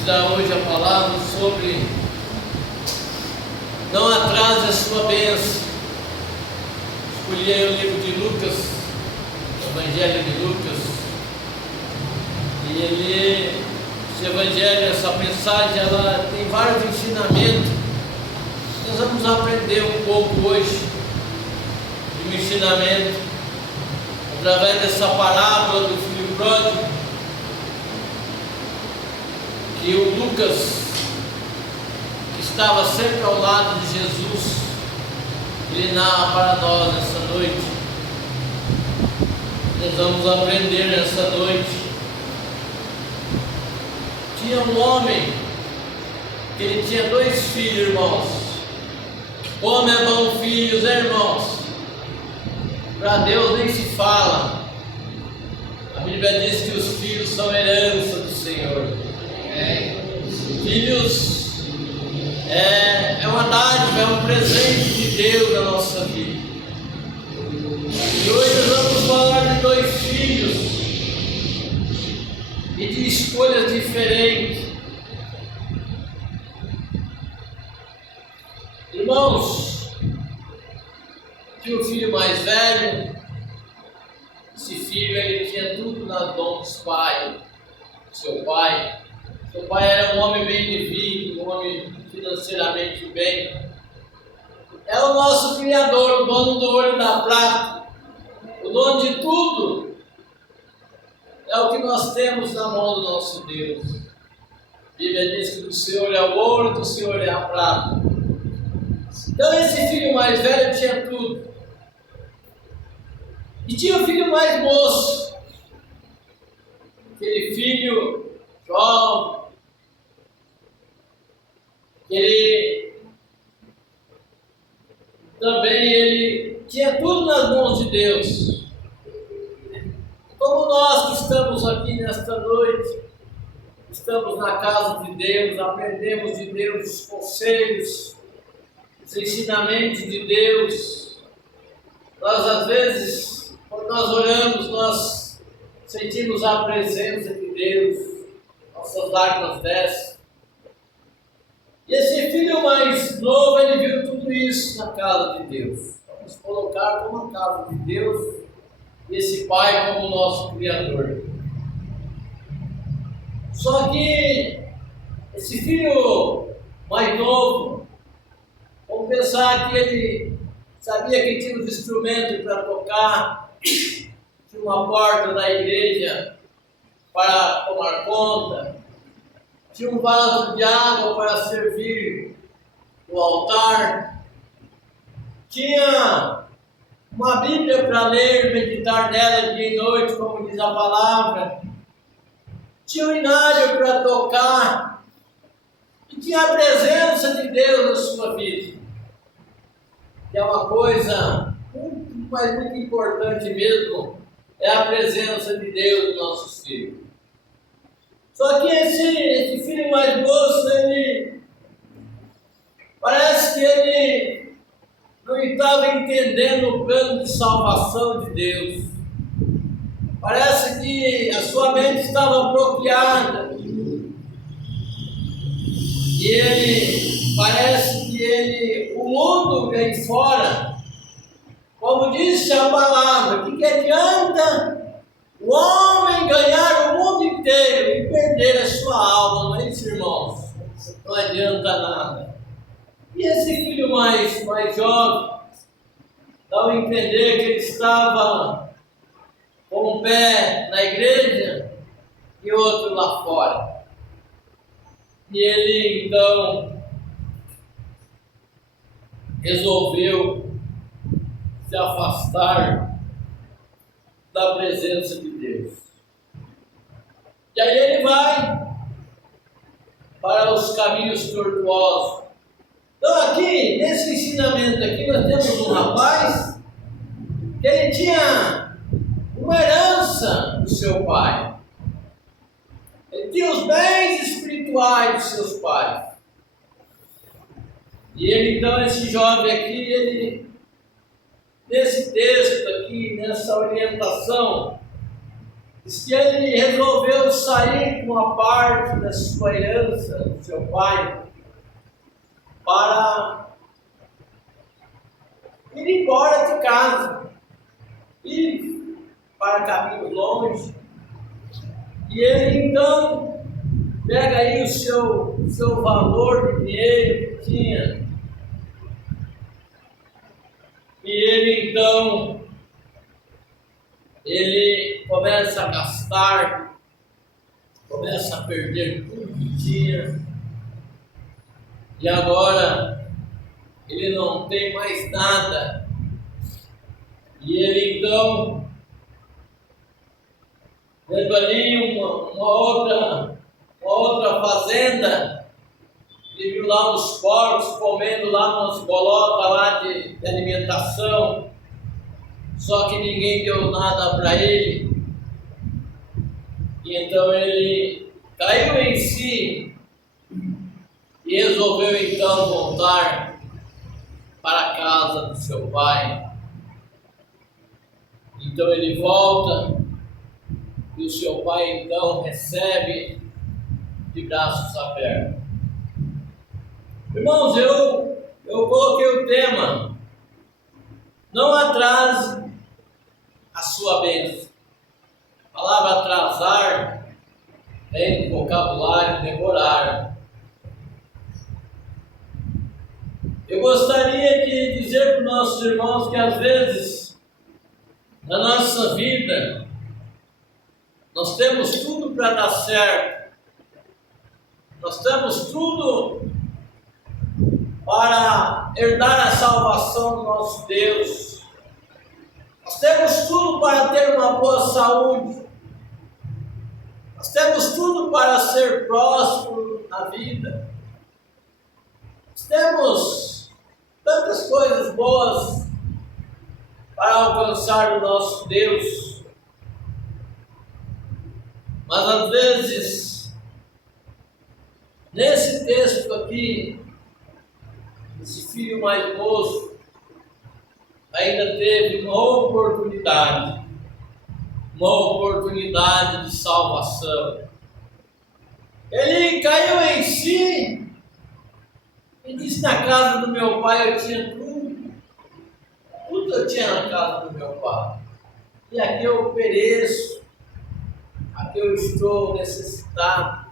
ministrar hoje a palavra sobre não atrase a sua bênção. Escolhi aí o livro de Lucas, o Evangelho de Lucas, e esse Evangelho, essa mensagem, ela tem vários ensinamentos. Nós vamos aprender um pouco hoje de um ensinamento através dessa parábola do filho pródigo, que o Lucas, que estava sempre ao lado de Jesus, ele narra para nós nessa noite. Nós vamos aprender nessa noite. Tinha um homem que ele tinha 2 filhos, irmãos. Homem é bom, filhos, irmãos. Para Deus nem se fala. A Bíblia diz que os filhos são herança do Senhor. Filhos é uma dádiva, é um presente de Deus na nossa vida. E hoje nós vamos falar de 2 filhos e de escolhas diferentes. Irmãos, tinha o filho mais velho. Esse filho, ele tinha tudo nas mãos dos pais, seu pai. Seu pai era um homem bem de vida, um homem financeiramente bem. É o nosso Criador, o dono do ouro e da prata, o dono de tudo. É o que nós temos na mão do nosso Deus. A Bíblia diz que do Senhor é o ouro, do Senhor é a prata. Então esse filho mais velho tinha tudo. E tinha o filho mais moço, aquele filho jovem, ele também ele tinha tudo nas mãos de Deus. Como nós que estamos aqui nesta noite, estamos na casa de Deus, aprendemos de Deus os conselhos, os ensinamentos de Deus. Nós às vezes, quando nós oramos, nós sentimos a presença de Deus, nossas lágrimas descem. E esse filho mais novo, ele viu tudo isso na casa de Deus. Vamos colocar como a casa de Deus e esse pai como o nosso Criador. Só que esse filho mais novo, vamos pensar que ele sabia que tinha os instrumentos para tocar, tinha uma porta da igreja para tomar conta, tinha um vaso de água para servir no altar, tinha uma Bíblia para ler, meditar nela dia e noite, como diz a palavra, tinha um inário para tocar, e tinha a presença de Deus na sua vida, que é uma coisa muito importante mesmo, é a presença de Deus nos nossos filhos. Só que esse filho mais moço, ele parece que ele não estava entendendo o plano de salvação de Deus. Parece que a sua mente estava bloqueada. E parece que o mundo vem fora. Como disse a palavra, que adianta o homem ganhar o mundo inteiro e perder a sua alma, não é isso, irmãos? Não adianta nada. E esse filho mais jovem, dá a entender que ele estava com um pé na igreja e outro lá fora. E ele então resolveu se afastar da presença de Deus. E aí ele vai para os caminhos tortuosos. Então aqui, nesse ensinamento aqui, nós temos um rapaz que ele tinha uma herança do seu pai. Ele tinha os bens espirituais dos seus pais. E ele então, esse jovem aqui, ele nesse texto aqui, nessa orientação, diz que ele resolveu sair com uma parte da sua herança, do seu pai, para ir embora de casa, ir para caminhos longe. E ele então pega aí o seu valor de dinheiro que tinha, e ele começa a gastar, começa a perder tudo que tinha, e agora ele não tem mais nada. E ele então, vendo ali uma outra fazenda, ele viu lá os porcos comendo lá umas bolotas lá de alimentação, só que ninguém deu nada para ele. E então ele caiu em si e resolveu então voltar para a casa do seu pai. Então ele volta e o seu pai então recebe de braços abertos. Irmãos, eu coloquei o tema: não atrase a sua bênção. A palavra atrasar vem do vocabulário demorar. Eu gostaria de dizer para os nossos irmãos que às vezes na nossa vida nós temos tudo para dar certo, nós temos tudo para herdar a salvação do nosso Deus, nós temos tudo para ter uma boa saúde, nós temos tudo para ser próspero na vida, nós temos tantas coisas boas para alcançar o nosso Deus, mas às vezes, nesse texto aqui, esse filho mais moço ainda teve uma oportunidade de salvação. Ele caiu em si e disse: na casa do meu pai eu tinha tudo eu tinha na casa do meu pai, e aqui eu pereço, aqui eu estou necessitado.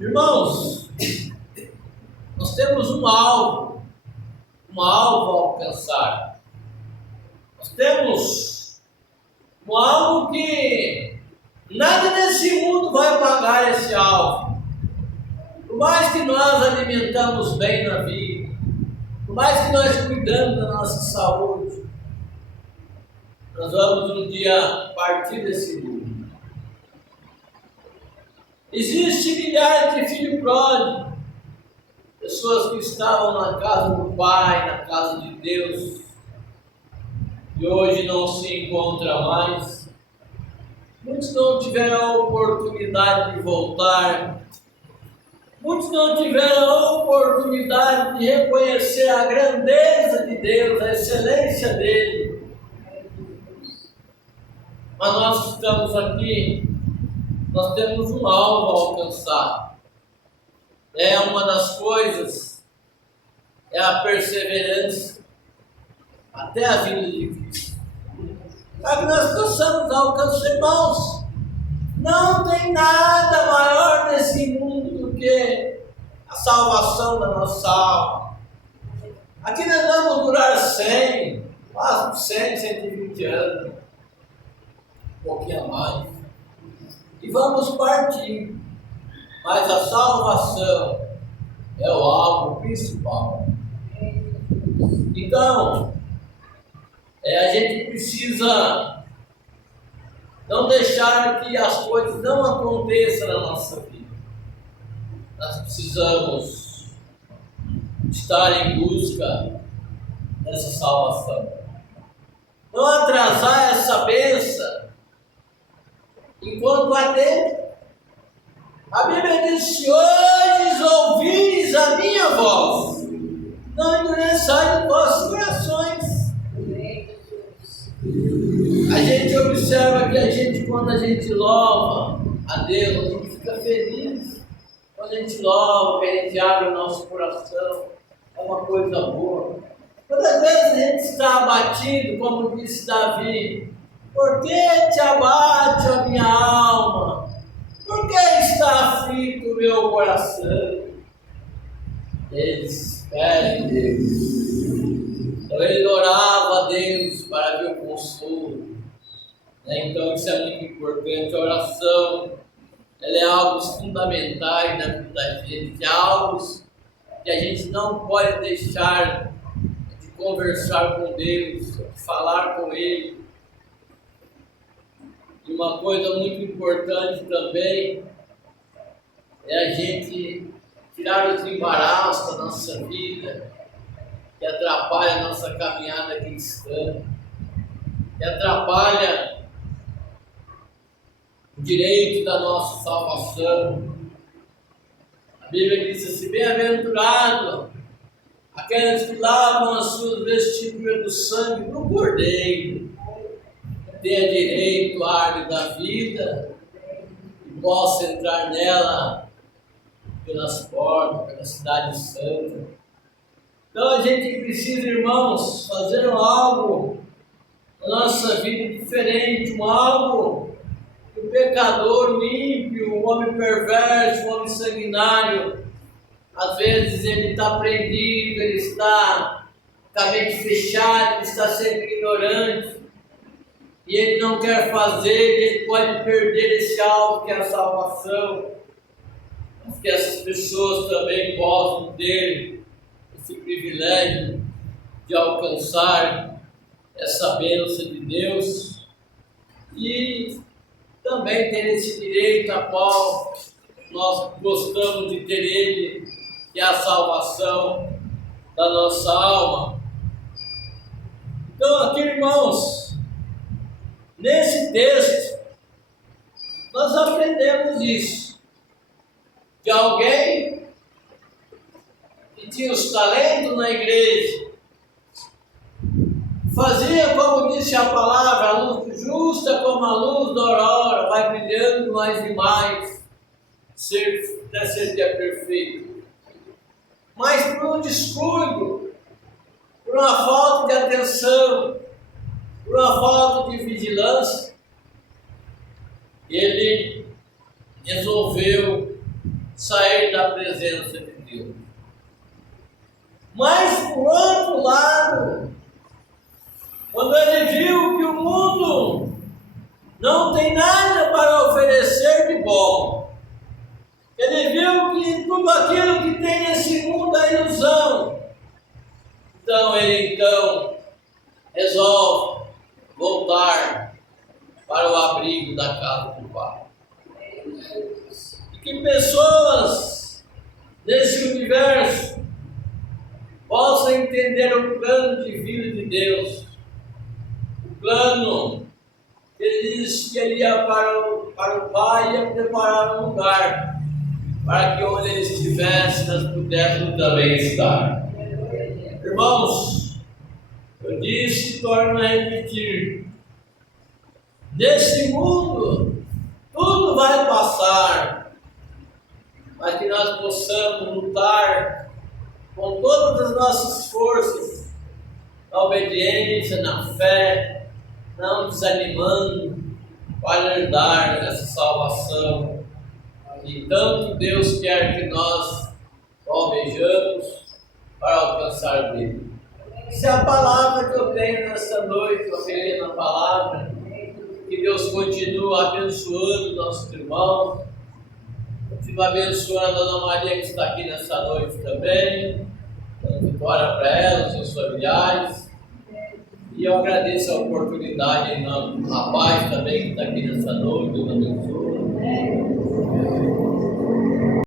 Irmãos, nós temos um alvo a alcançar. Nós temos um alvo que nada nesse mundo vai pagar esse alvo. Por mais que nós alimentamos bem na vida, por mais que nós cuidamos da nossa saúde, nós vamos um dia partir desse mundo. Existem milhares de filhos pródigos, pessoas que estavam na casa do Pai, na casa de Deus, e hoje não se encontram mais. Muitos não tiveram a oportunidade de voltar, muitos não tiveram a oportunidade de reconhecer a grandeza de Deus, a excelência dele. Mas nós que estamos aqui, nós temos um alvo a alcançar. É uma das coisas, é a perseverança até a vinda de Cristo, para que nós possamos alcançar. Irmãos, não tem nada maior nesse mundo do que a salvação da nossa alma. Aqui nós vamos durar 100, quase 100, 120 anos, um pouquinho a mais, e vamos partir. Mas a salvação é o alvo principal. Então, a gente precisa não deixar que as coisas não aconteçam na nossa vida. Nós precisamos estar em busca dessa salvação. Não atrasar essa bênção enquanto há tempo. A Bíblia diz: se hoje ouvis a minha voz, não endureçai os vossos corações. A gente observa que quando a gente louva a Deus, a gente fica feliz. Quando a gente louva, que a gente abre o nosso coração, é uma coisa boa. Quantas vezes a gente está abatido, como disse Davi, por que te abate a minha alma? Por que está aflito o meu coração? Eles pedem Deus. Então ele orava a Deus para ver o consolo. Então isso é muito importante. A oração, ela é algo fundamental na vida da gente. É algo que a gente não pode deixar de conversar com Deus, de falar com Ele. E uma coisa muito importante também é a gente tirar os embaraços da nossa vida, que atrapalha a nossa caminhada cristã, que atrapalha o direito da nossa salvação. A Bíblia diz assim: bem-aventurado aqueles que lavam as suas vestiduras do sangue do Cordeiro, tenha direito à árvore da vida e possa entrar nela pelas portas, pela cidade santa. Então a gente precisa, irmãos, fazer algo na nossa vida diferente, algo que o pecador, o ímpio, o homem perverso, o homem sanguinário, às vezes ele está prendido, ele está com a mente fechada, ele está sempre ignorante, e ele não quer fazer, ele pode perder esse alvo que é a salvação. Mas que essas pessoas também possam ter esse privilégio de alcançar essa bênção de Deus e também ter esse direito a qual nós gostamos de ter ele, que é a salvação da nossa alma. Então aqui, irmãos, nesse texto nós aprendemos isso, de alguém que tinha os talentos na igreja, fazia, como disse a palavra, a luz justa como a luz da aurora, vai brilhando mais e mais, até ser dia perfeito. Mas por um descuido, por uma falta de atenção, por uma falta de vigilância, ele resolveu sair da presença de Deus. Mas por outro lado, quando ele viu que o mundo não tem nada para oferecer de bom, ele viu que tudo aquilo que tem nesse mundo é ilusão. Então ele resolve voltar para o abrigo da casa do Pai. E que pessoas nesse universo possam entender o plano divino de Deus. O plano que ele disse que ele ia para o Pai, ia preparar um lugar para que onde ele estivesse nós pudéssemos também estar. Irmãos, eu disse e torno a repetir: nesse mundo tudo vai passar, mas que nós possamos lutar com todas as nossas forças, na obediência, na fé, não desanimando, para herdar essa salvação. E tanto Deus quer que nós almejamos para alcançar dele. Essa é a palavra que eu tenho nessa noite, eu creio na palavra. Que Deus continue abençoando nossos irmãos. Continue abençoando a Dona Maria que está aqui nessa noite também. Dando vitória para ela, os seus familiares. E eu agradeço a oportunidade em nome do rapaz também que está aqui nessa noite. Deus abençoe.